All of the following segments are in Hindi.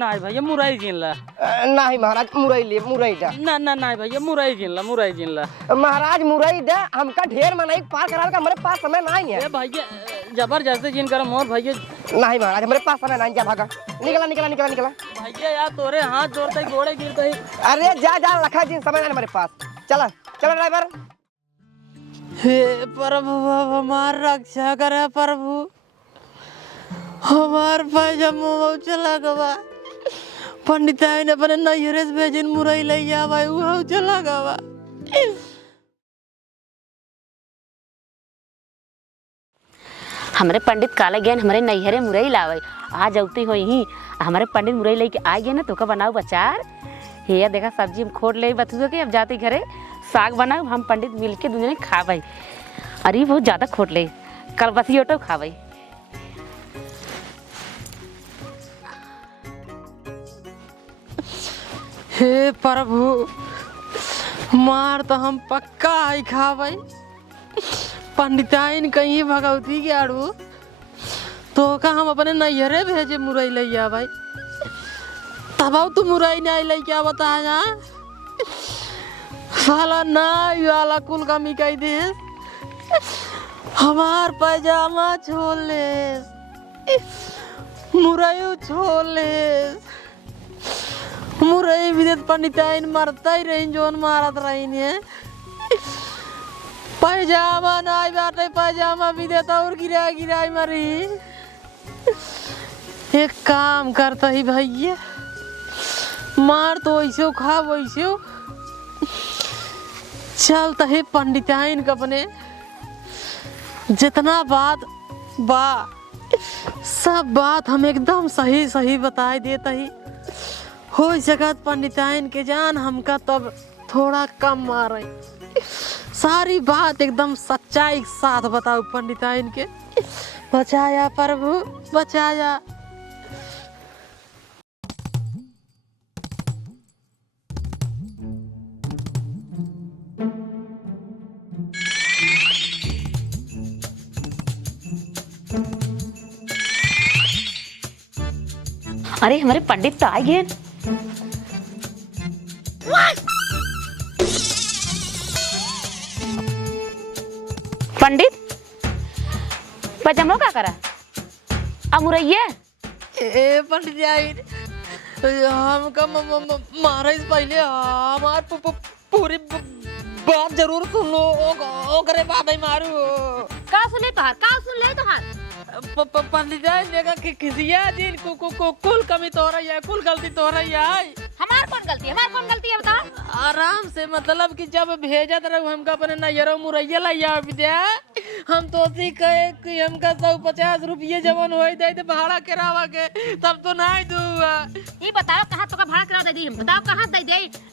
नहीं भैया मुरई जिन ला। नहीं महाराज मुरई ले मुरई दे। ना ना नहीं भैया मुरई जिन ला। महाराज मुरई दे हमका ढेर मनाई पार करा का हमारे पास समय नहीं है। भैया जबरदस्ती जिन कर मोर भैया। नहीं महाराज हमारे पास समय नहीं, जा भागा निकला निकला निकला निकला। भैया यार तोरे हाथ जोड़ते घोड़े गिरते। अरे जा जा रखा जिन समय नहीं हमारे पास। चला चलो ड्राइवर। हे प्रभु हमार रक्षा करे प्रभु, हमार पैजामा चला गवा। पंडित ने अपने नैहरे से भेजिन मुरई ले आवा वो चला गवा। हमारे पंडित काला ज्ञान हमारे नैहरे मुरई लावे आ जाती हो ही। हमारे पंडित मुरई लेके आ गए ना तो का बनाओ बचार। हे देखा सब्जी हम खोट ले बतुआ के अब जाते घरे साग बनाओ हम पंडित मिलके दुनिया खा भाई। अरे बहुत ज्यादा खोट ले कल बसी ऑटो खा भाई। हे प्रभु मार तो हम पक्का ही खावे। पंडिताइन कहीं भगवती के आड़ू तो का हम अपने नैहरे भेजे मुरई ले भाई। तब तू मुरई नहीं ले क्या बता जा साला ना वाला कुल का मिकाई दे। हमार पैजामा छोड़ ले मुरई छोड़ ले। मुरई विदेश पंडिताइन मरता ही रही जोन मारत रही है। पैजामा नहीं बाटे पैजामा विदेश और गिरा गिराई मरी। एक काम करता ही भैया मार तो वैसे खा वैसे चलता है पंडिताइन का अपने जितना बात बा सब बात हम एकदम सही सही बताए देता ही हो सकत पंडिताइन के जान हमका तब थोड़ा कम मारे। सारी बात एकदम सच्चाई के साथ बताओ पंडिताइन के। बचाया प्रभु बचाया। अरे हमारे पंडित तो आ गए। पंडित पैजामा का करा अमुरैया। ए पंडित हमका मारे से पहले हमार पूरी बात जरूर सुन लो ओकरे बाद ही मारू। का सुने तोहार पंडित देखा कि खिसिया जी कुल कमी तो रही है कुल गलती तो रही है। हमार कौन गलती है बताओ। आराम से मतलब कि जब भेजत रहो हमका अपने नैहरों मुरैया लिया विद्या हम तो कहे कि हमका 150 रुपये जवन हो दे तो भाड़ा किरावा के तब तो नहीं दूंगा। ये बताओ कहाँ तो का भाड़ा किराया दे दी हम बताओ कहाँ दे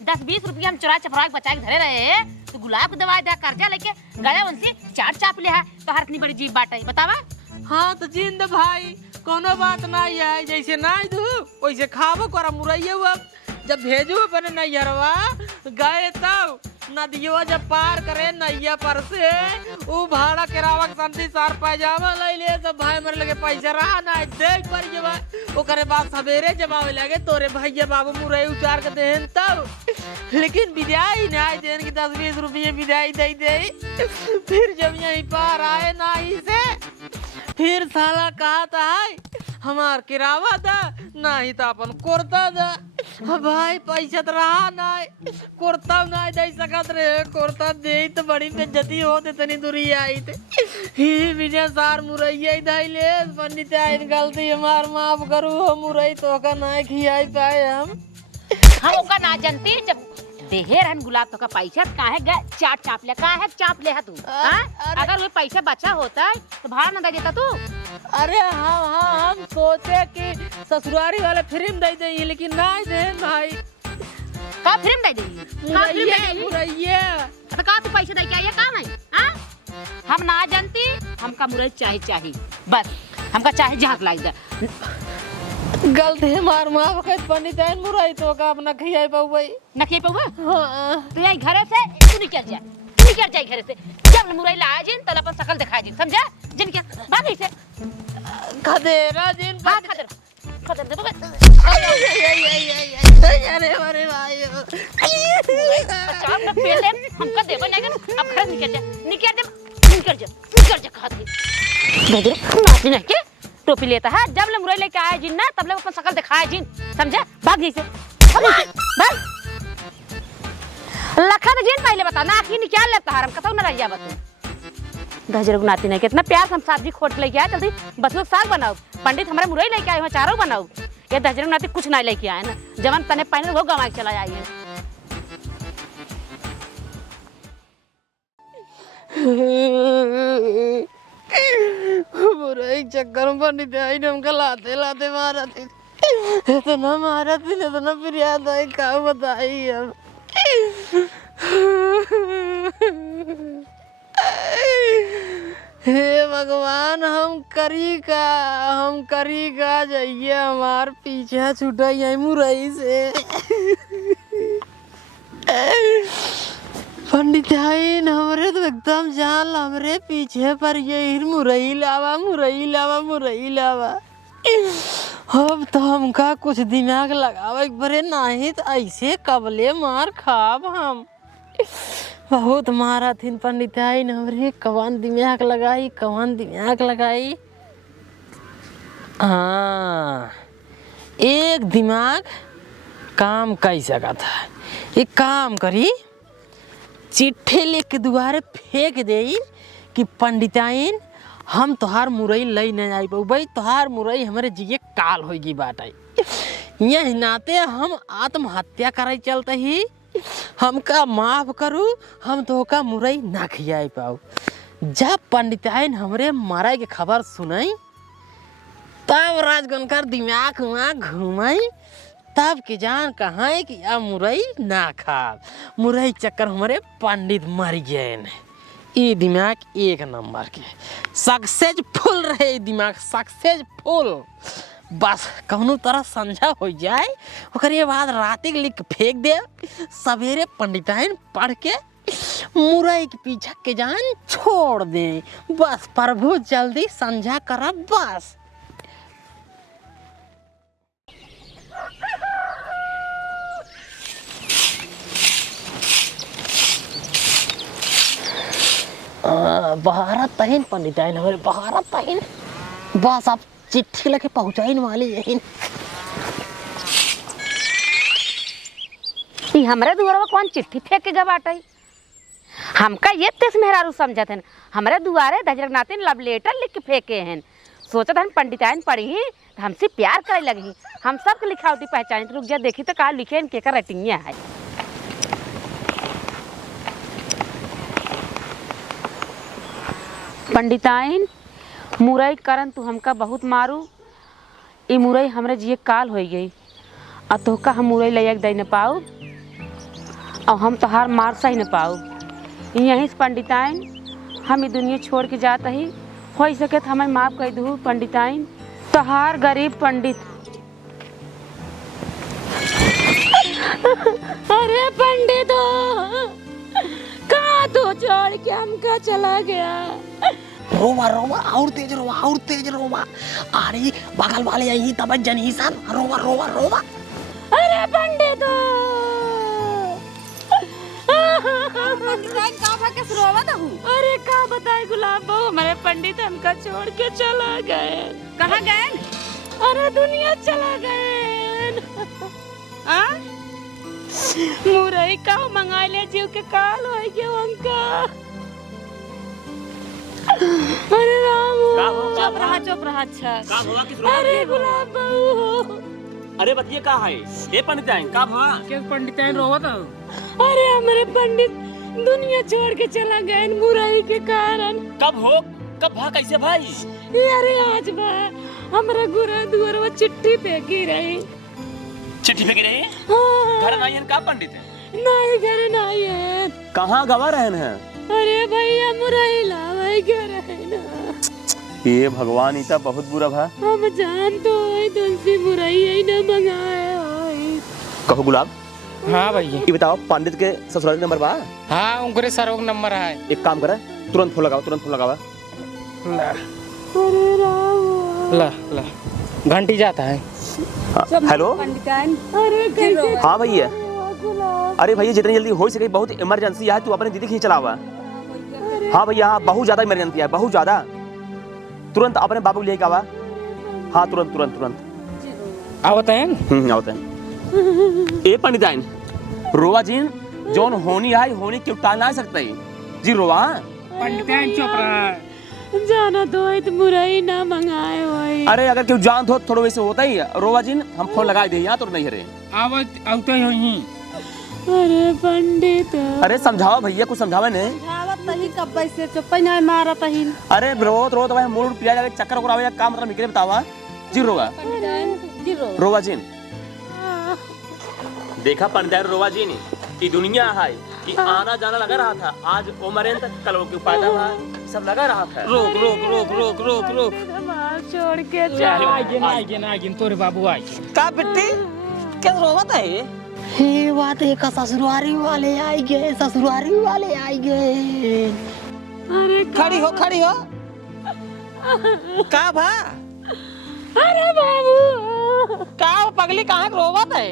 10-20 रुपया हम चुरा चपरा के बचा के धरे रहे तो गुलाब की दवाई दे कर्जा लेके गए उनसे चाप ले है तो हर इतनी बड़ी जीप बाटे बतावा। हाँ तो जिंद भाई कोनो बात नहीं है जैसे नहीं दू वैसे खाबो करा मुरैया हुआ। जब भेजू अपने नैहरवा गए तब नदियों जब पार करे नैया पर से वो भाड़ा किरावा शांति सार पैजामा ले ले सब भाई मेरे लगे पैसा रहा ना देख पर जब ओकरे बाद सवेरे जमावे लगे तोरे भैया बाबू मुरई उचार के देन तब। लेकिन विदाई नहीं देन की 10-20 रुपये विदाई दे फिर जब यहीं पार आए नहीं से फिर साला कहा था हमार किरावा दा नहीं तो अपन कुर्ता दा। भाई पैसा तो रहा नहीं कुर्ता नहीं दे सकत रहे कुर्ता दे तो बड़ी बेइज्जती होते तनी दूरी आई थे ही विजय सार मुरैया दई ले पंडित आइन गलती हमार माफ करू हो मुरई तो का नहीं खियाई पाए हम ओका ना जानती जब देहे रहन गुलाब तो का पैसा काहे गए चाप ले तू। अगर वो पैसा बचा होता तो भाड़ा ना दे देता तू। अरे हाँ हम सोचे कि ससुरारी वाले फिल्म दे देंगे लेकिन नहीं दे भाई। का फिल्म दे देंगे मुरैया तो का तू पैसा दे के आया काम है हम ना जानती हमका मुरई चाहिए बस हमका चाहिए जहाज लाई जा। गलती मार माफ कर पंडित आइन मुरई तो का अपना खियाई पाऊ भाई न खियाई पाऊगा। हाँ। तो यही घरे से तू निकल जाए घरे से जब मुरई लाया जिन तब अपन शकल दिखाई जिन समझा जिन क्या भाग से खदेरा जिन खदेर दे अरे अरे भाई चाप पे ले हमका देबो नहीं कर अब घर निकल जा खाती गजरे नाची नहीं के टोपी लेता है जब ले मुरई लेके आए जिन ना तब ले अपन शकल दिखाए जिन समझे भाग जैसे भाग लखन जिन पहले बता ना आखिर निकाल लेता हरम कतौ न रहिया बतू गजरे नाती नहीं कितना प्यार हम सब्जी खोट लेके आए जल्दी बस लोग साग बनाओ पंडित हमारे मुरई लेके आए हो चारों बनाओ ये दजरे नाती कुछ नहीं लेके आए ना जवन तने पहले वो गवा के चला आई है मुरई चक्कर में पंडित आई ने हमका लाते लाते मारा थी इतना मारा थी इतना फिर याद आई क्या बताई अब हे भगवान हम करी का जाइए हमार पीछे छूटा यही मुरई से पंडित आइन हमरे तो एकदम जान हमरे पीछे पर यही मुरई लावा अब तो हमका कुछ दिमाग लगावा एक बारे नहीं तो ऐसे कबले मार खाब हम बहुत मारा थी पंडित आइन हमरे कवन दिमाग लगाई हाँ एक दिमाग काम कर सका था एक काम करी चिट्ठी लिख के दुआरे फेंक दे कि पंडिताइन हम तोहार मुरई लई नहीं आई पाऊ भाई तोहार मुरई हमारे जिये काल होगी बात आई यही नाते हम आत्महत्या करे चलते ही हमका माफ करू हम तो का मुरई ना खियाई पाऊ जब पंडिताइन हमरे मराई के खबर सुनाई तब राजगणकर दिमाग घुमाई तब के जान कहाँ है कि अब मुरई ना खा मुरई चक्कर हमारे पंडित मर गए ये दिमाग एक नंबर के सक्सेसफुल रहे दिमाग सक्सेसफुल बस कौनो तरह समझा हो जाए ओकरे बाद रात लिख के फेंक दे सवेरे पंडिताइन पढ़ के मुरई के पीछे के जान छोड़ दे बस प्रभु जल्दी समझा कर बस बहारत तहीन पंडिताइन हमारे बहारत तहीन बस आप चिट्ठी लेके पहुंचाइन वाली यही हमारे दुआरा कौन चिट्ठी फेंक के जब आटाई हमका ये तेस मेहरारू समझत हन हमारे दुआरे दजरक नातिन लव लेटर लिख के फेंके हैं सोचत हन पंडिताइन पढ़ी तो हमसे प्यार करे लगी हम सब के लिखावटी पहचानी तो रुक जा देखी तो का लिखे के कर रटिंगिया है पंडिताइन मुरई करन तू हमका बहुत मारू ये मुरई हमरे जिये काल हो गई और तोहका हम मुरई ले दे न पाऊ और हम तोहार मार सही न पाऊ यहीं से पंडिताइन हम ये दुनिया छोड़ के जाता ही हो सके तो हमें माफ कर दू पंडिताइन तोहार गरीब पंडित अरे पंडित कहाँ तू छोड़ के हमका चला गया रोवा और तेज रोवा अरे बगल वाले यही तब जनी सन रोवा अरे पंडित अरे का बताए गुलाब बहू हमारे पंडित हमका छोड़ के चला गए कहाँ गए अरे दुनिया चला गए मुरई का मंगा ले जीव के काल हो गया उनका अरे राम चुप रहा अच्छा का हुआ किस अरे गुलाब बहू अरे बतिए का है ये पंडिताइन का हुआ के पंडिताइन रोवत हो अरे हमारे पंडित दुनिया छोड़ के चला गए मुरई के कारण कब भा कैसे भाई अरे आज बा हमारा गुरा दुआर वो चिट्ठी फेंकी रही चिट्ठी फेंकी रही हाँ। घर नहीं का पंडित है नहीं घर नहीं है कहाँ गवा रहन है अरे भैया मुरई लावे घर है ना ये भगवान इता बहुत बुरा भा हम जान तो है तुलसी मुरई है ना मंगाए है कहो गुलाब हाँ भैया ये बताओ पंडित के ससुराल नंबर बा हाँ उनके सरोग नंबर है एक काम करे तुरंत फोन लगावा ला अरे राम ला ला घंटी जाता है। हेलो हाँ भैया, अरे भैया जितनी जल्दी हो सके, बहुत इमरजेंसी है, तू अपने दीदी खींच चला हुआ। हाँ भैया हाँ, बहुत ज्यादा इमरजेंसी है, बहुत ज्यादा। तुरंत अपने बाबू को लेके आवा। हाँ तुरंत तुरंत तुरंत आवत है। आवते हैं। ए पंडिताइन रोवा जी जोन होनी है, होनी क्यों टाल ना सकते जी रोवा। पंडिताइन चुप रहा। जाना तो है मुरई ना मंगाए होई। अरे अगर क्यों जान तो थोड़ा वैसे होता ही है। रोवा जी हम फोन लगा दे यहाँ तो नहीं रहे। आवत आवते ही। अरे पंडित, अरे समझाओ भैया, कुछ समझावे ने। तही कब से चुप्पा नहीं मारा तही। अरे रोत रोत भाई मूड पिया जावे, चक्कर करावे या काम मतलब निकले बतावा जी रोवा। रोवा जी देखा पंडित रोवा जी ने कि दुनिया है कि आना जाना लगा रहा था। आज उम्र तक कल के पैदा हुआ सब लगा रहा था। रोक रोक रोक रोक रोक रोक। छोड़ के आगे तोरे बाबू आए। का बिट्टी क्या रोवत है? ये बात है का ससुरारी वाले आई गए, ससुरारी वाले आई गए। अरे खड़ी हो खड़ी हो। का भा? अरे बाबू, का पगली कहाँ रोवत है?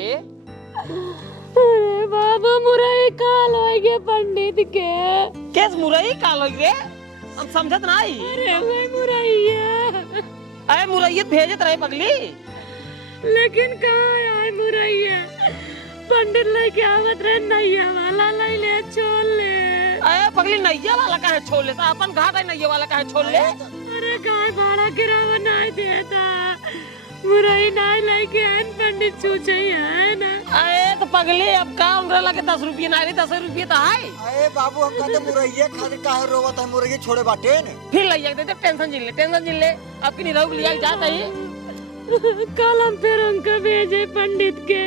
अरे बाबू मुरई काल हो गए पंडित के। केस मुरई काल हो रे? हम समझत नहीं। अरे भाई मुरैया। अरे मुरैयत भेजत रहे पगली। लेकिन कहाँ आए मुरैया? पंडित लेके आवत रहे नैया वाला ले छोड़ ले। अरे पगली नैया वाला काहे छोड़ ले? अपन घाट है नैया वाला काहे छोड़ ले? अरे काय भाड़ा किरावा नहीं देता, मुरई नहीं लेके आन पंडित चूचे है ना। अरे तो पगली अब का उम्र लगे 10 रुपये नहीं, 10 रुपये तो है। अरे बाबू हम कहते मुरैया खातिर काहे रोवत है? मुरैया छोड़े बाटे ने। फिर लग जाते टेंशन जिन ले, टेंशन जिन ले। अब की निराव लिया जाता है। कल हम फिर उनका भेजे पंडित के।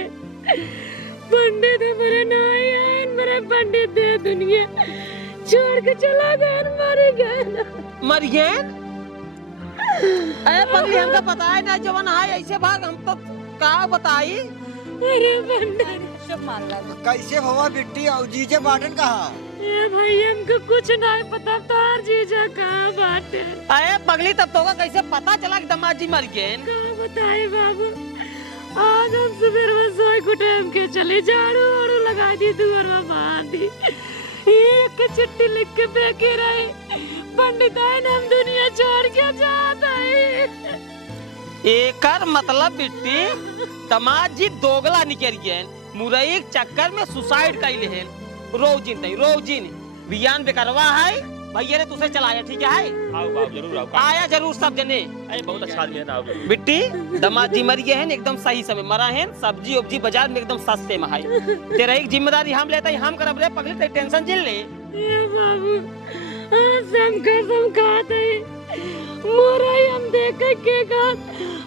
पंडित हमारे नहीं आए, मेरे पंडित दे दुनिया छोड़ के चला गया, मर गया। मर गए? अरे पगली हमको पता है ना जवान है ऐसे भाग, हम तो का बताई। अरे पंडित कैसे भवा बिट्टी और जीजे बाटन कहाँ? ये भाई हमको कुछ नहीं पता, तार जीजा कहाँ बाटे। अरे पगली तब तो कैसे पता चला कि दामाद जी मर गए? कहाँ बताए बाबू, आज हम सुबह में सोई के टाइम के चले, झाड़ू वाड़ू लगा दी, दुआर में बांध दी, एक चिट्ठी लिख के फेंके रहे, पंडित आए हम दुनिया छोड़ के जाता है। एकर मतलब बिट्टी दामाद जी दोगला निकल गए, मुरई के चक्कर में सुसाइड कर ले। रोजिन बियान बेकारवा है भैया ने तुझे चलाया, ठीक है? आओ जरूर आओ। आया जरूर सब जने। अरे बहुत अच्छा आदमी है ना। बिट्टी दामाद जी मर गए हैं, एकदम सही समय मरा है। सब्जी उब्जी बाजार में एकदम सस्ते में है। तेरा एक जिम्मेदारी हम लेता है, हम करब रे पगली, ते टेंशन जिल ले। ये बाबू हम कसम खाते हैं, मुरई हम देख के खात,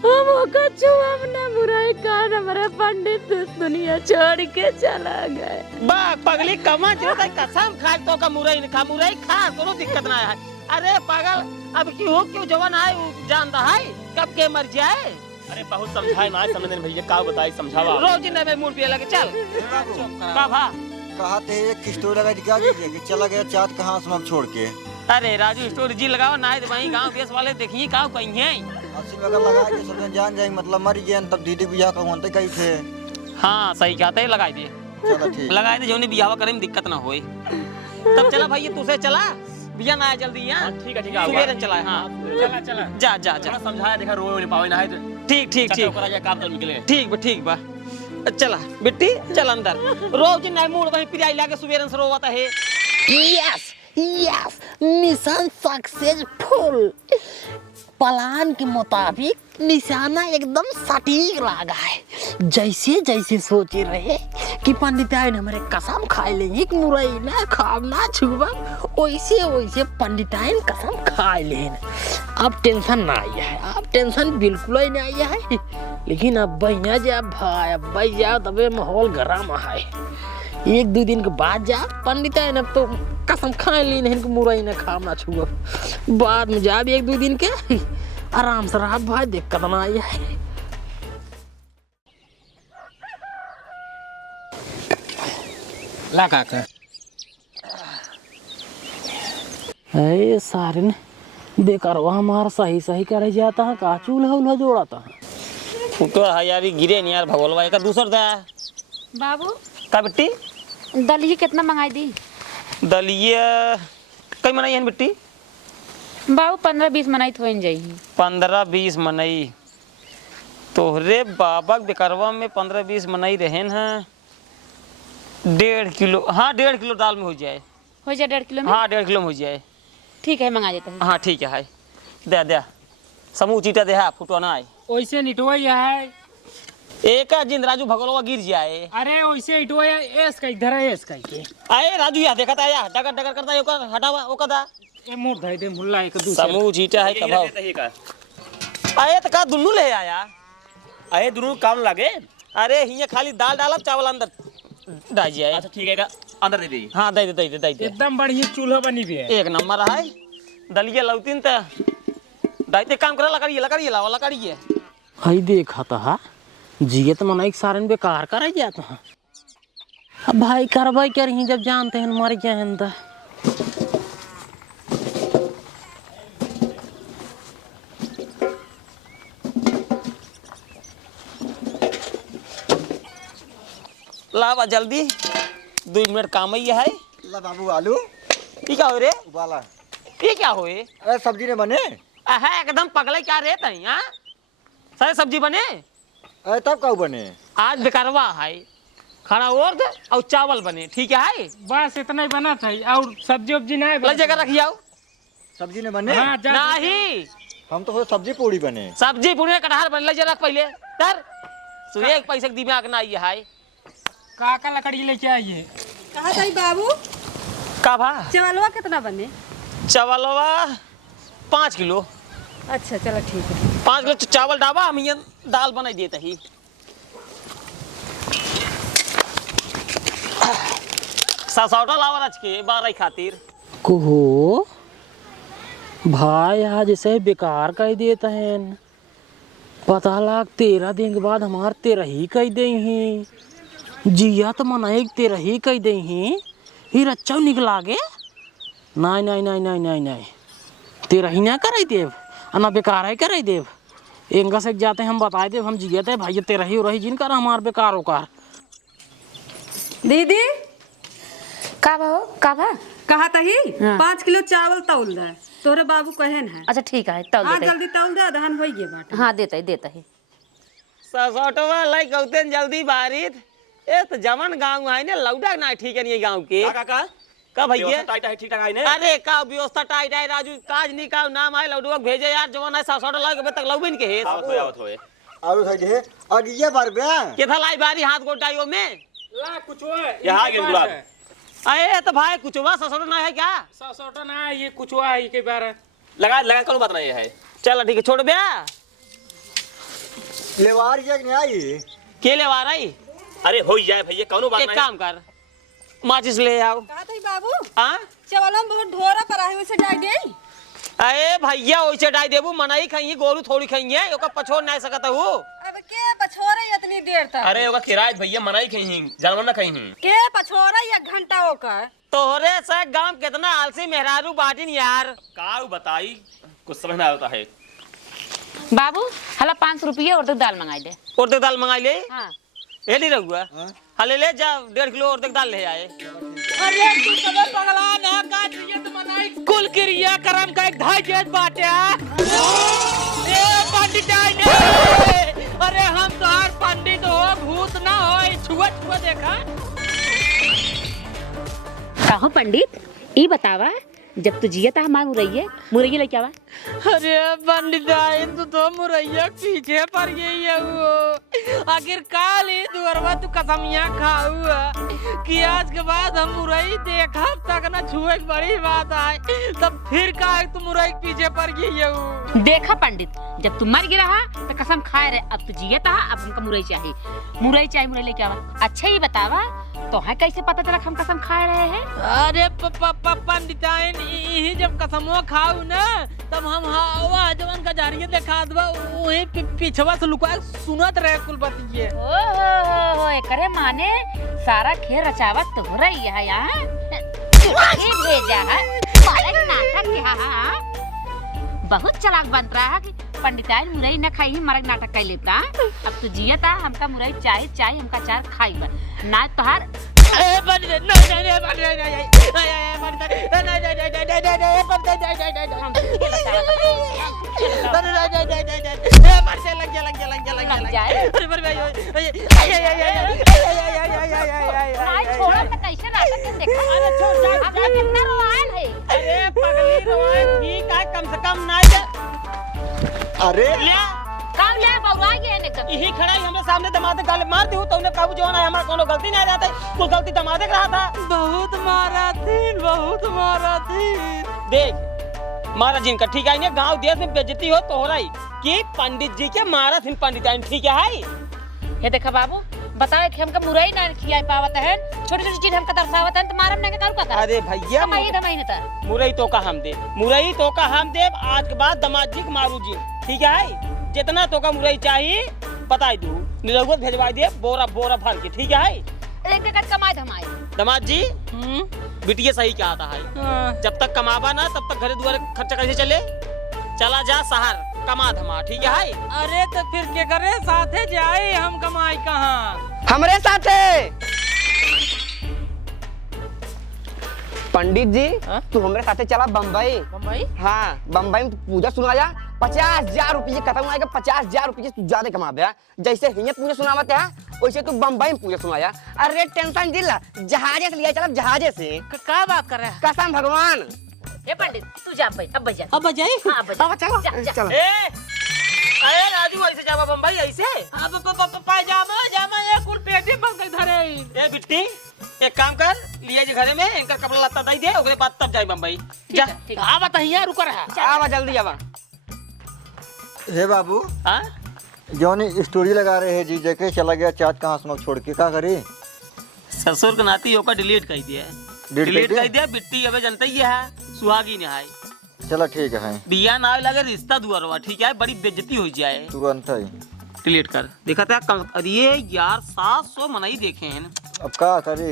हम ओका छुआम ना मुरई का, हमारे पंडित दुनिया छोड़ के चला गए। बा पगली कमा जरूरत है, कसम खा तो का मुरई खा, मुरई खा, कोनो दिक्कत ना है। अरे पागल अब क्यों जवान है जानता है कब के मर जाए। अरे बहुत समझाए ना समझने भैया, का बताई समझावा। रोज ने में मूड पिए लगे चल का भा। कहा थे एक किस्तो लगा दिखा दीजिए कि चला गया चाँद कहाँ आसमान छोड़ के। अरे राजू स्टोरी जी लगाओ ना, वहीं गांव देश वाले देखिए का कहीं है। अस्सी में अगर लगा के सब जान जाए मतलब मर गए, तब दीदी बियाह का होते कहीं थे। हाँ सही कहते है, लगाई दे चलो ठीक। लगाई दे, जो बियाह करे में दिक्कत ना होए। तब चला भाई तुझे चला बिया ना आया जल्दी। यहाँ ठीक है ठीक है। सुबह चला। हाँ चला जा जा जा। समझाया देखा रो नहीं पावे ना है। ठीक ठीक ठीक काम कर निकले। ठीक बा चला बिट्टी चल अंदर। रोज नए मूड वहीं पिराई लाके सुबह से रोवत है। Yes yes, mission successful. Plan के मुताबिक निशाना एकदम सटीक लगा है। जैसे जैसे सोचे रहे कि पंडिताइन हमारे कसम खाए लेंगे कि मुरई ना खाब ना छुबा, वैसे वैसे पंडिताइन कसम खाए लेन। अब टेंशन ना आया है, अब टेंशन बिल्कुल ही नहीं आया है। लेकिन अब भैया जा भाई, अब भाई जाओ तबे माहौल गर्म है। एक दो दिन के बाद जा पंडिताइन अब तो कसम खाए ली नहीं कि मुरई ना खाब ना छुआ। बाद में जा भी एक दो दिन के आराम से रात भाई दिक्कत ना आई है। ला काका सारे ने बेकार हमारा सही सही करे जाता है, का चूल्हा उल्हा जोड़ाता है। फुटो है यार ये गिरे नहीं यार भगोलवा का दूसर दा बाबू का बेटी दलिए कितना मंगाई दी? दलिया कई मनाई है बेटी? बाबू 15-20 मनाई तो जाई। 15-20 मनाई तोहरे बाबा के बेकारवा में 15-20 मनाई रहन है। 1.5 किलो, हाँ 1.5 किलो दाल में हो जाए। 1.5 किलो में? हाँ 1.5 किलो में हो जाए। ठीक है मंगा देता हूँ। हाँ ठीक है हाय दे दे समूह चीटा दे फुटो ना आए वैसे निटवाई है। एक जिन राजू भगोलवा गिर जाए। अरे वैसे इटवाई एस का इधर है एस का के आए राजू या देखा था या डगर डगर करता है ओकर हटावा ओकर दा ए मोर धई दे मुल्ला एक दूसरा समूह चीटा है कभाव आए त का दुन्नु ले आया। अरे दोनों काम लगे। अरे हिया खाली दाल डालब चावल अंदर डाल जाए। अच्छा ठीक है का अंदर दे दी। हाँ दे दे एकदम बढ़िया चूल्हा बनी भी है। एक नंबर है दलिया लौतीन त दाइते काम करे लकड़ी लावा लकड़ी हई देखा था जियत मनाई सारन बेकार कर जाता है। अब भाई कार्रवाई करी जब जानते हैं मर जाए तो लावा जल्दी 2 मिनट काम ही है। ला बाबू आलू ये क्या हो रे? उबाला। ये क्या होए? अरे सब्जी ने बने। है एकदम पगले क्या रहता है यहाँ सारे सब्जी बने। अरे तब कब बने? आज बेकारवा है खड़ा और और चावल बने ठीक है। बस इतना ही बना था और सब्जी वब्जी ना लग जगह रखी आओ। सब्जी ने बने? हाँ जा नहीं हम तो सब्जी पूड़ी बने। सब्जी पूरी कटहल बन ले जरा पहले तर सुबह एक पैसे के दिमाग ना आई है। काका लकड़ी लेके आइए। कहा था बाबू का भा चावलवा कितना बने? चावलवा 5 किलो। अच्छा चलो ठीक है। 5 किलो चावल डाबा हम ये दाल बनाई देते ही। सासौटा लावा रच के 12 खातिर को भाई आज ऐसे बेकार कह देता है। पता लग 13 दिन के बाद हमार 13 ही कह दे ही जिया तो मनाए 13 ही कह दे ही फिर अच्छा निकला गे। नहीं नहीं नहीं नहीं नहीं नहीं 13 ही ना कर देव ना बेकार है कर देव। एंगा से जाते हम बताए देव हम जिया थे भाई 13 ही रही जिनका हमार बेकार होकार। दीदी का भा कहा था ही हाँ। 5 किलो चावल तौल दे तोरे बाबू कहन है। अच्छा ठीक है तौल हाँ देते जल्दी तौल दे दहन हो गए बाटे। हाँ देता है। सासौटवा लाई कौते जल्दी बारित ए तो जमन गांव है ने लौडा ना ठीक है नहीं गांव के का भैया टाइट है ठीक ठाक है ने। अरे का व्यवस्था टाइट है राजू काज नहीं का नाम है लौडुआ भेजे यार जवन है सासौटा लाई के तक लौबिन के है आवत होए आलू साइड है और ये बार बे के था लाई बारी हाथ गोटाइयो में ला कुछ है यहाँ गिर गुलाब। अरे तो भाई कुछवा सासौटा ना है क्या? सौटा ना है ये कुछ हुआ है के बारे लगा करो बात नहीं है। चल ठीक है छोड़ बे लेवार ये नहीं आई। के ले आ रही? अरे हो ही जाए भैया कौनो बात एक नहीं। काम कर माचिस ले आओ। कहा था बाबू हां चावल में बहुत ढोरा पर आए से डाल दे। अरे भैया ओइसे डाई देबू मनाई खाई गोरू थोड़ी खाई है ओका पछोड़ नहीं सकत हूं। अब के पछोरे इतनी देर तक? अरे ओका किराए भैया मनाई कहीं जानवर ना कहीं। के पछोरे 1 घंटा होकर? तोहरे से गांव कितना आलसी मेहरारू बाटिन यार का बताई कुछ समझ ना आता है। बाबू हला 500 रुपये और तो दाल मंगाई दे। और तक दाल मंगाई ले हाँ ये नहीं रहुआ हले ले जा 1.5 किलो और तक दाल ले आए। अरे तू सब पगला ना काट दिए तो मनाई कुल क्रिया कर्म का एक ढाई जेठ बाटे ए पंडित आई ने। अरे हम तो हर पंडित हो भूत ना हो छुआ छुआ देखा। कहो पंडित ई बतावा जब तू जिया था हमार मुरैया लेके आवा। अरे पंडित आई तो मुरैया पीछे पर यही है वो आखिर काल ही दुअरवा तू कसमिया खाऊ कि आज के बाद हम मुरई देखा तक ना छुए की बड़ी बात आए तब फिर का तू मुरई के पीछे पर यही है वो। देखा पंडित जब तू मर गया तो कसम खाए रहे अब तू जिया था अब हमका मुरई चाहिए लेके आवा। अच्छा ही बतावा तो है कैसे पता चला हम कसम खाए रहे हैं? अरे पंडित यही जब कसमो खाऊ ना तब हम हवा जवन का जारिये देखा दबा वही पीछवा से लुका सुनत रहे कुल बतिये। ओ एकरे माने सारा खेल रचावत तो हो रही है यहाँ ये भेजा है मारे नाटक यहाँ बहुत चालाक बन रहा है कि पंडिताइन मुरई न खाई ही मरग नाटक कर लेता। अब तू जियता हमका मुरई चाय हमका चार खाई बा ना तोहार छोड़ा त कैसे नाटक के देखा अपना कितना रोआल है। अरे पगली रोए ठीक है कम से कम ना अरे काम ले बउरा गए ने कभी यही खड़ा ही हमरे सामने दमादे गाल मार दी तो उन्हें काबू जो है हमारा कोनो गलती नहीं आ जाता कुल गलती दमादे का रहा था। बहुत मारा थी देख मारा जिनका ठीक है ना गांव देश में बेइज्जती हो तो हो रही कि पंडित जी के मारा थी पंडित ठीक है। ये देखा बाबू बताए कि हमका मुरई ना खिया पावत है छोटी छोटी चीज हमका दर्शावत है तो मारम ना के करू का अरे भैया दमाई था मुरई तो का हम दे आज के बाद दामाद जी के मारू जी ठीक है। जितना तो का मुरई चाहिए बताई दू निरहुत भेजवाई दे बोरा भर के ठीक है। एक एक कमाई धमाई दामाद जी बिटिया सही क्या आता है जब तक कमावा ना तब तक घरे दुआरे खर्चा कैसे चले चला जा शहर कमा धमा ठीक है। अरे तो फिर क्या करे साथे जाए हम कमाई कहाँ हमरे साथे पंडित जी तू हमरे साथे चला बम्बई। हाँ बम्बई में पूजा सुना जा 50,000 रुपये खत्म आएगा 50,000 रुपये तू ज्यादा कमा दे। जैसे हिंगे पूजा सुनावते है वैसे तू बम्बई में पूजा सुनाया। अरे टेंशन दिला जहाजे से लिया चला जहाजे से क्या बात कर रहा है कसम भगवान। ए पंडित तू जा भाई अब बजा अब बजाई हां बजा चलो अरे राजू ऐसे जावा बम्बई ऐसे अब पायजामा जामा ये कुल पेटी बन के धरे ए बिट्टी एक काम कर लिया जी घरे में इनका कपड़ा लत्ता दई दे ओकरे बाद तब जाई बम्बई जा आ बताइए रुक रहा आवा जल्दी आवा। हे बाबू हां जौनी स्टोरी लगा रहे हैं जी जके चला गया चाट कहाँ सुनक छोड़ के का करी ससुर के नाती ओका डिलीट कर दिया डिलीट कर दिया बिट्टी अबे जनता ही है सुहागी ने है चलो ठीक है बिया ना लगे रिश्ता दुआरवा ठीक है बड़ी बेइज्जती हो जाए तुरंत ही डिलीट कर देखा था अरे यार 700 मनाई देखे हैं अब का करी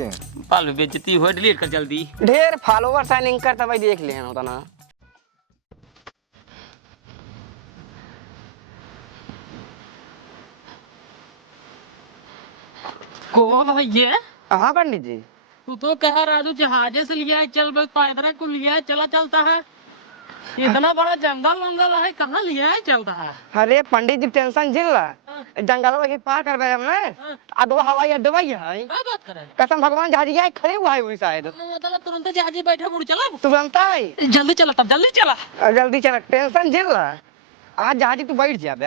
पाल बेइज्जती हो डिलीट कर जल्दी ढेर फॉलोवर साइनिंग कर तब देख ले होता ना। कौन है ये हाँ पंडित जी तू तो कह राजू जहाजे से लिया है चल बस पायदरा को लिया है चला चलता है इतना बड़ा जंगल है कहाँ लिया है चलता है। अरे पंडित जी टेंशन झेल रहा जंगल के पार कर रहे हमने अदवा हवाई अड्डा है क्या बात कर रहे हैं कसम भगवान जहाजिया खड़े हुआ है वही शायद मतलब तुरंत जहाजे बैठा मुड़ चला तुरंत ही जल्दी चला तब जल्दी चला जल्दी चला टेंशन झेल रहा आज जहाजी तू बैठ जा बे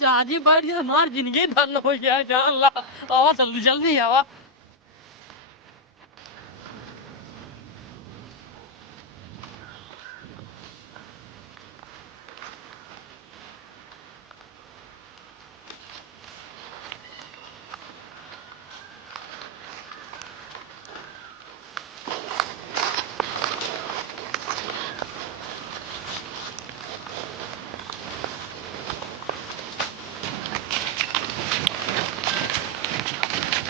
जहाजी बैठ गया हमारी जिंदगी धन हो गया जान ला आवा जल्दी जल्दी आवा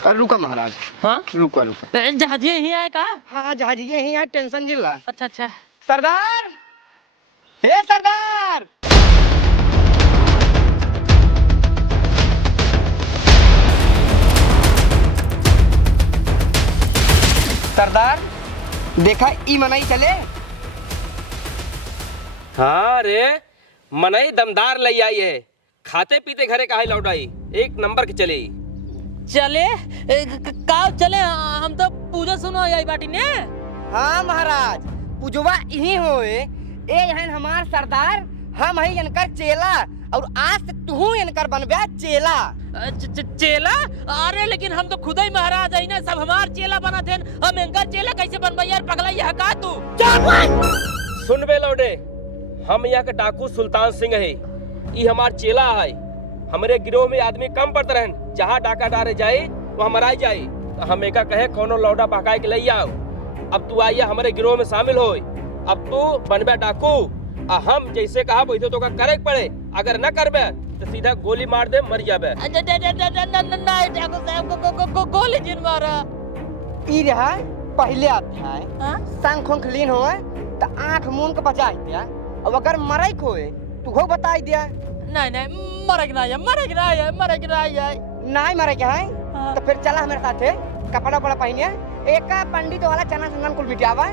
रुका महाराज हाँ रुका जहाजी यही आए का हाँ जहाजी यही है टेंशन झेल रहा अच्छा अच्छा सरदार हे सरदार सरदार देखा ई मनाई चले हाँ रे मनई दमदार ले आई है खाते पीते घरे का लौटाई एक नंबर के चले चले का चले हम तो पूजा सुनो आई बाटी ने हाँ महाराज पूजवा यही होए ए यहन हमार सरदार हम है इनकर चेला और आज से तू इनकर बनबे चेला चेला अरे लेकिन हम तो खुद ही महाराज है ना सब हमार चेला बना थे हम इनकर चेला कैसे बनबे यार पगला यह का तू सुन बे लौडे हम यहाँ के डाकू सुल्तान सिंह है ये हमार चेला है हमारे गिरोह में आदमी कम पड़ते रहन जहाँ डाका डारे जाए वहाँ मराई जाए तो हम एका कहे कोनो लौडा पकाए के ले आओ अब तू आइए हमारे गिरोह में शामिल हो अब तू बनबे डाकू हम जैसे कहा वैसे तो करे पड़े अगर न करबे तो सीधा गोली मार दे मर जाबे गोली जिन मारा ई रहा पहले अध्याय शंख उंख लीन होए तो आंख मून के बचाई दिया अब अगर मरई खोए तू हो बताई दिया नहीं नहीं मरे ना है मरे ना है मरे ना है नहीं मरे क्या है तो फिर चला हमारे साथ कपड़ा वपड़ा पहने एक पंडित वाला चना चंदन कुल बिटियावा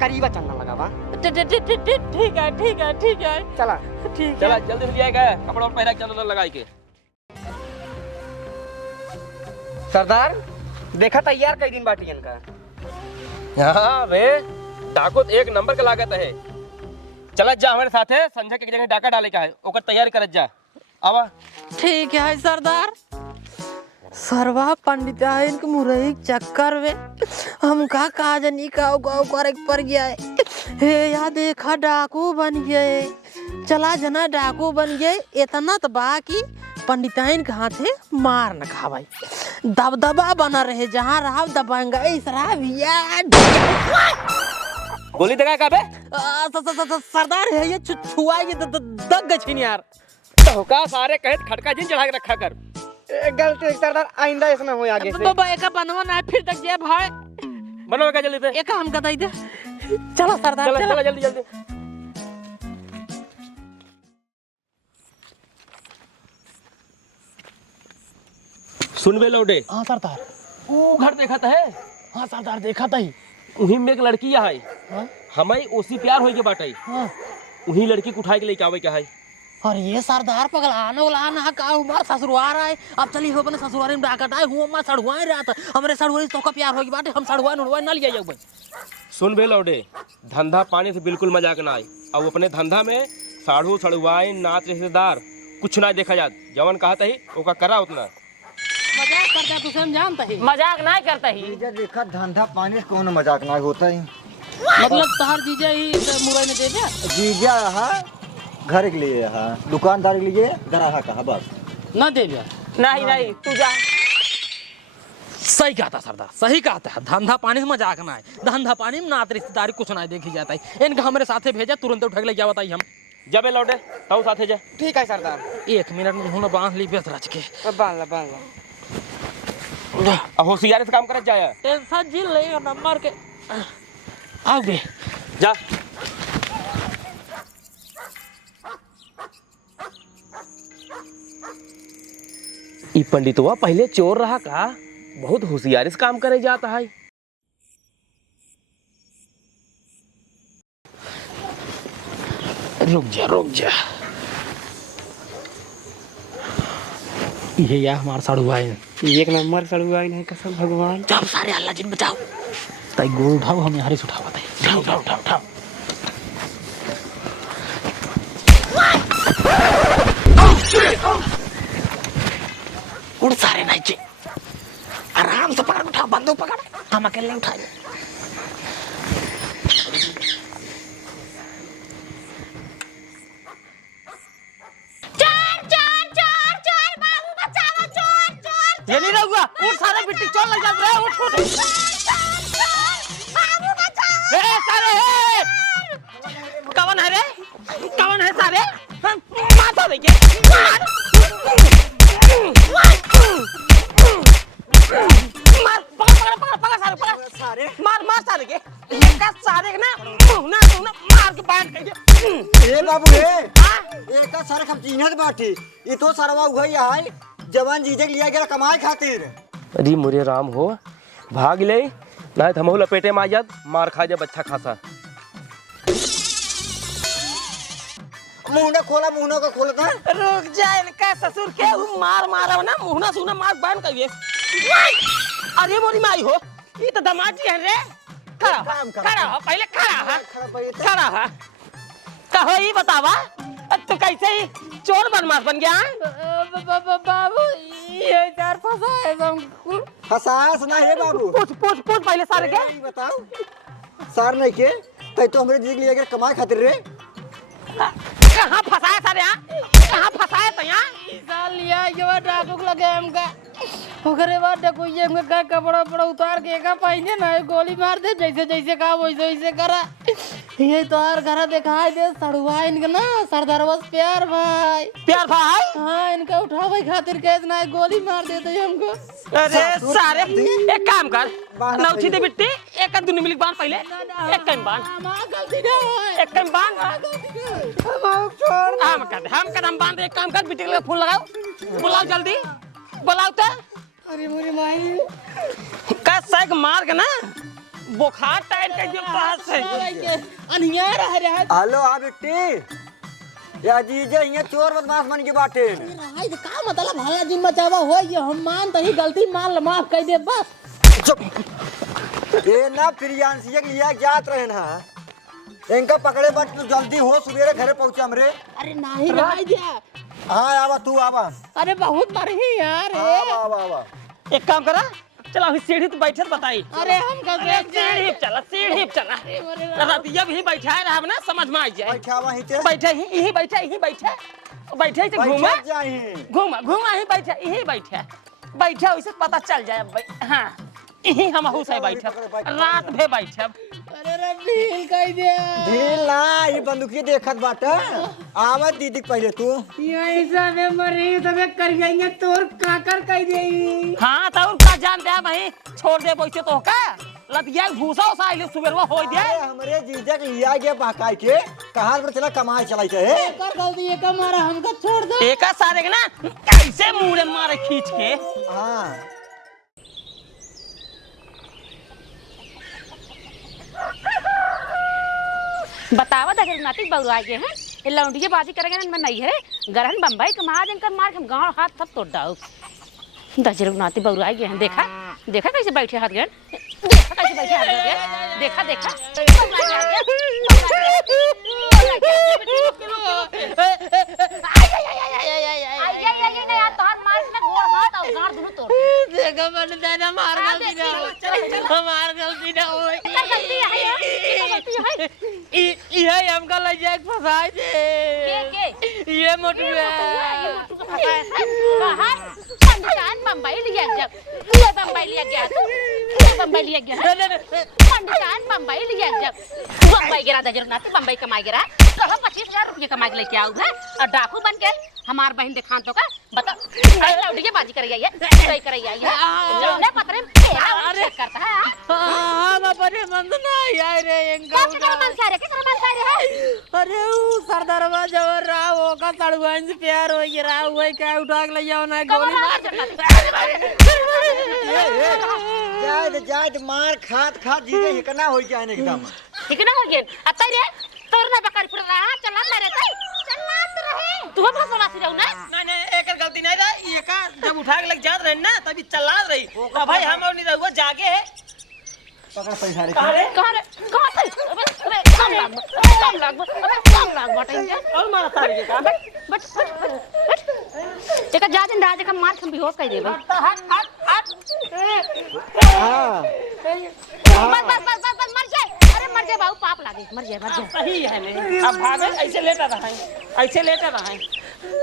करीबा चंदन लगावा ठीक है ठीक है ठीक है चला ठीक चला है जल्दी से लिया गया कपड़ा और पहना चंदन लगाई के। सरदार देखा तैयार कई दिन बाटी इनका। हाँ बे डाको तो एक नंबर का लागत है। चला जा हमारे साथ है संजय के जगह डाका डाले का है ओकर तैयारी करत जा आवा। ठीक है सरदार सरवा पंडिताइन के मुरई के चक्कर में हमका काजनी का गाँव करे पर गया है। हे या देखा डाकू बन गए चला जना डाकू बन गए इतना तो बाकी पंडिताइन के हाथे मार न खा भाई दबदबा बना रहे जहाँ रहा दबाएंगा इस रहा भैया गोली दगा का बे सरदार है ये छुआएगी दग गई यार तो का सारे कहे खटका जिन चढ़ा के रखा कर। गलती सरदार आइंदा ऐसा हो आगे से बाबा एक बनवा ना फिर तक ये भाई बनो का जल्दी से एक हम कदाई दे चलो सरदार चला चलो चला जल्दी जल्दी। सुन बे लौटे हाँ सरदार वो घर देखा था है हाँ सरदार देखा था ही वहीं में एक लड़की है हाँ हमें उसी प्यार होई के बाटे हाँ वहीं लड़की को उठाए के लेके आवे क्या है। और ये सरदार पगलाना उलाना का हमारा ससुराल है अब चली हो अपने ससुराल में डाकट आए हुआ मैं सड़ुआए रहा था हमारे सड़ुआई तो का प्यार होगी बाटे हम सड़ुआए नुड़ुआए ना लिया जाओ भाई। सुन बे लौटे धंधा पानी से बिल्कुल मजाक ना आए अब अपने धंधा में साढ़ू सड़ुआई नाच रिश्तेदार कुछ ना देखा जात जवन कहा था ही ओका करा उतना मजाक करता तू हम जानता ही मजाक ना करता ही जीजा देखा धंधा पानी से कौन मजाक ना होता ही। मतलब तहार जीजा ही मुरई ने दे दिया जीजा हाँ घर के लिए हाँ दुकानदार के लिए ग्राहक है बस। ना दे दिया नहीं नहीं तू जा सही कहा था सरदार सही कहा था धंधा पानी से मजाक ना है धंधा पानी में नात रिश्तेदारी कुछ ना देखी जाता है इनका हमारे साथे भेजा तुरंत उठा के ले क्या बताइए हम जबे लौटे ताऊ साथे जा। ठीक है सरदार 1 मिनट में उन्होंने बांध ली बेस रच के बांध ला अब होशियारी से काम करत जाया टेंशन झील ले नंबर के आओ बे जा। ई पंडितवा पहले चोर रहा का बहुत होशियारी से काम करे जाता है। रुक जा ये या हमारा सड़ुआ है एक नंबर सड़ुआ नहीं कसम भगवान। जाओ सारे अल्लाह जिन बचाओ ताई गोल उठाओ हम यहाँ से उठाओ बताइए उठाओ उड़ सारे नीचे आराम से पकड़ उठाओ बंदूक पकड़ हम अकेले उठाएंगे। ये नहीं रहूंगा उठ सारे बिट्टी चोर लग जा रहा उठ सारे कौन है रे कौन है सारे मार देखिए मार पकड़ सारे मार सारे के सारे ना मार के बांध के ए बाबू रे एक सारे हम चिन्हत बाटी ये तो सरवा उगई है जवान जीजे के लिया गया कमाए खातिर। अरे मुरे राम हो भाग ले ना तो हमहू लपेटे में आ जात मार खा जा बच्चा खासा। मुंह खोला मुंह का खोलता रुक जा इनका ससुर के मार मारा ना मुहना सुना मार बांध कर अरे मोरी माई हो ये तो दमाजी है रे खड़ा हो पहले खड़ा हो कहो ये बतावा तो कैसे ही चोर बदमाश बन गया बाबू ये चार फंसाए फसास ना है बाबू पूछ पहले सारे के बताओ सार नहीं के तै तो हमरे जीजे के लिया गया कमाए खातिर रे कहाँ फंसाया सारे कहाँ फंसाया तो यहाँ लिया ये डाकू लगे हमका ओकरे बाद देखो ये हमका का कपड़ा उपड़ा उतार के एका पहने ना गोली मार दे जैसे जैसे का वैसे वैसे करा ये तोहार घर दिखाई दे सड़ुआ इनका ना सरदार बस प्यार भाई प्यार भाई हाँ इनका उठावे खातिर कैसे ना गोली मार देते हमको। अरे सारे एक काम कर नौठी दे बिट्टी एक दुनु मिली बांध पहले एक कम बांध एक कम बांध हम बांध एक काम कर बिट्टी के फोन लगाओ बुलाओ जल्दी बुलाओ तो अरे मोरी माई का सैक मार के ना बुखार टाइट कर दियो पास से अनियार है हेलो आ बेटी या जीजे ये चोर बदमाश बन के बाटे हाय तो का मतलब भला जिन मचावा हो ये हम मान तही गलती मान ल माफ कर दे बस। चुप ये ना प्रियांशी के लिया जात रहे ना इनका पकड़े बट तू जल्दी हो सवेरे घरे पहुंचा हमरे। अरे नहीं रह जा हाँ आवा तू आवा अरे बहुत बढ़िया यार आवा आवा आवा एक काम करा चला अभी सीढ़ी तो बैठे बताई अरे हम कैसे सीढ़ी चला रतिया भी बैठा है ना समझ में आ जाए बैठा वहीं पे बैठे यही बैठे से घूमा घूमा घूमा ही बैठे वैसे पता चल जाए भाई हाँ यही हम हूँ से बैठे रात भे बैठे अरे रे ढील कह दे ढील ना ये बंदूकी देखत बाटा आवा दीदी पहले तू यही सब मरी तबे कर जाएंगे तोर काकर कह दे हाँ तो का जान दे भाई छोड़ दे वैसे तो का लतिया भूसा उसा आइले सुबेरवा हो दे हमरे जीजा के लिया गया बाकाई के कहां पर चला कमाई चलाई है कर गलती एक मारा हमको छोड़ दो एक सारे के ना कैसे मुड़े मारे खींच के हां बतावा दजर नाती बउआ गए हैं ये लौंडिये बाजी करेंगे ना मैं नहीं है गरहन बम्बई कमा दें कर मार हम गांव हाथ सब तोड़ दाऊ दजर नाती बउआ गए हैं देखा देखा कैसे बैठे हाथ गए देखा कैसे बैठे हाथ गए देखा देखा देखो मन देना मार गलती ना हमार गलती ना होई ये हमका ले जाए फसाई दे ये मोटू है पंडितान बम्बई लिया जब ये बम्बई लिया गया तू बम्बई लिया गया पंडितान बम्बई लिया जब बम्बई गिरा दजर नाती बम्बई कमाई गिरा कहो 25,000 रुपये कमा के लेके आऊँ है और डाकू बन के हमार बहन दिखान तो का बता लौंडिये बाजी कर आई है सही कर आई है लौंडे पतरे अरे करता है हम अपने मन ना यार रे इनका मन सारे के मन सारे अरे वो सरदारवा जवर राव होगा तड़वाइन से प्यार हो गया हुआ क्या उठा के ले जाओ ना गोली मार जायद मार खात खात जीजे हिकना होई के आने एकदम हिकना हो गया अत्ता रे तोर ना बकर पड़ रहा चला मेरे तई चलात रहे तू फसवासी रहू ना नहीं एक गलती नहीं रही ये का जब उठा के लग जात रहे ना तभी चला रही तो भाई हम और नहीं रहुआ जागे है पकड़ पैसा रे कहां थे अबे कम लाग बटे और मारा सारी के का बट जेका जा दिन राज का मार हम बेहोश कर देबे हां बस मर जाए अरे मर जाए बाबू पाप लागे मर जाए सही है नहीं अब भागे ऐसे लेटा रहा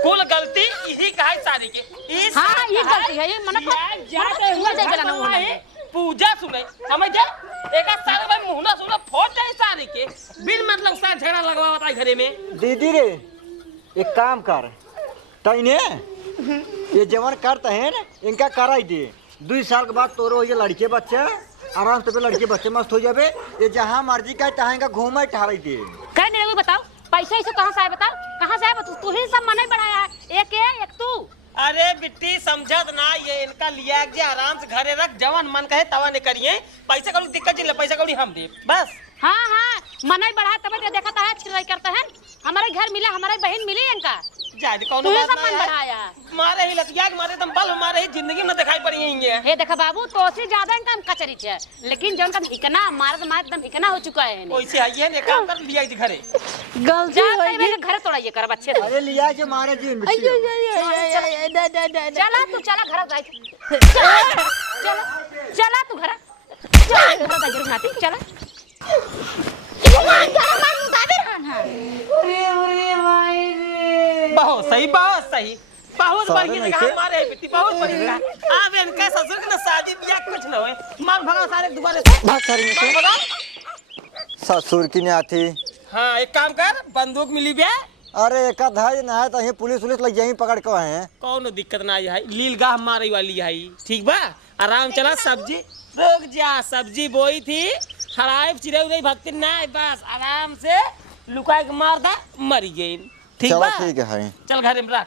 कुल गलती यही का है सारी के हां ये गलती है ये मन को जाते हुए पूजा सुने समझ जा एक साल में मुंह सुना फोड़ जाए सारी के बिन मतलब सा झगड़ा लगवा बताई घरे में दीदी रे एक काम कर तइने ये जवन करता है ना इनका कराई दे 2 साल के बाद तोरो ये लड़के बच्चे आराम से लड़के बच्चे मस्त हो जाबे ये जहां मर्जी का तहां का घूमे ठहराई दे कह नहीं बताओ पैसा इसे कहां से आए बताओ कहां से आए तू ही सब मने बढ़ाया एक तू अरे बिट्टी समझत ना ये इनका लिया जे आराम से घरे रख जवन मन कहे तवा ने करिए पैसा कौड़ी दिक्कत जिले पैसा कौड़ी हम दे बस हाँ मनाई बढ़ा तब देखता है छिड़ाई करता है हमारे घर मिला हमारे बहन मिली इनका जाद कौन तू बात सब ना मन है बढ़ाया मारे ही लतिया के मारे दम बल हमारे ही जिंदगी में दिखाई पड़ी है हे देखा बाबू तो से ज्यादा इनका कचरी है लेकिन जौन का हिकना मारद मार एकदम हिकना हो चुका है ओइसे आइए ने काम कर लिया जी घरे गलती हो गई मेरे घर तोड़ाइए कर अच्छे से अरे लिया जे मारे जी चला तू चला घर जाए चला तू घर चला बहुत सही बहुत सारे बढ़िया नहीं जगह के हमारे बेटी बहुत बढ़िया अब इनका ससुर के ना शादी ब्याह कुछ ना होए मार भगा सारे दोबारा भाग सारी में से ससुर की नहीं आती। हाँ एक काम कर बंदूक मिली बे अरे एक धाई ना है तो यहीं पुलिस लग जाएंगी पकड़ के आए हैं। कौनो दिक्कत ना है लील गाह मारे वाली है ठीक बा आराम चला सब्जी रुक जा सब्जी बोई थी हराए चिड़ै उड़ै भक्ति ना बस आराम से लुकाए के मार दा मर गई ठीक चलो बा ठीक है। चल घर में रख